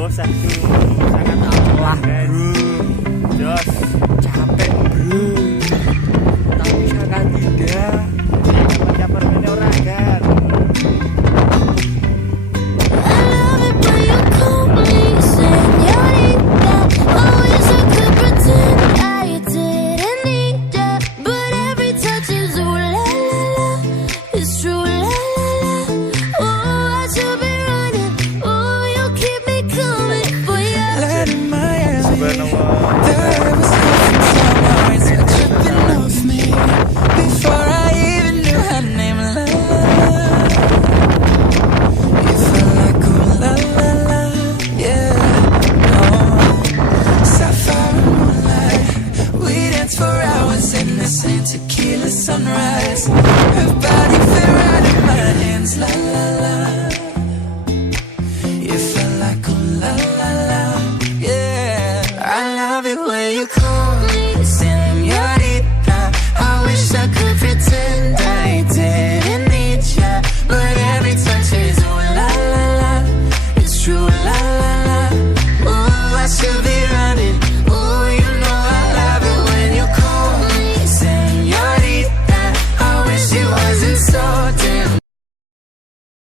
Oh satu, sangat apalah bro. Jos, capek bro. Tapi sangat tidak. Siapa ini orang kan? Tequila sunrise, her body fit right in my hands, la la la. You felt like oh la la la, yeah. I love it when you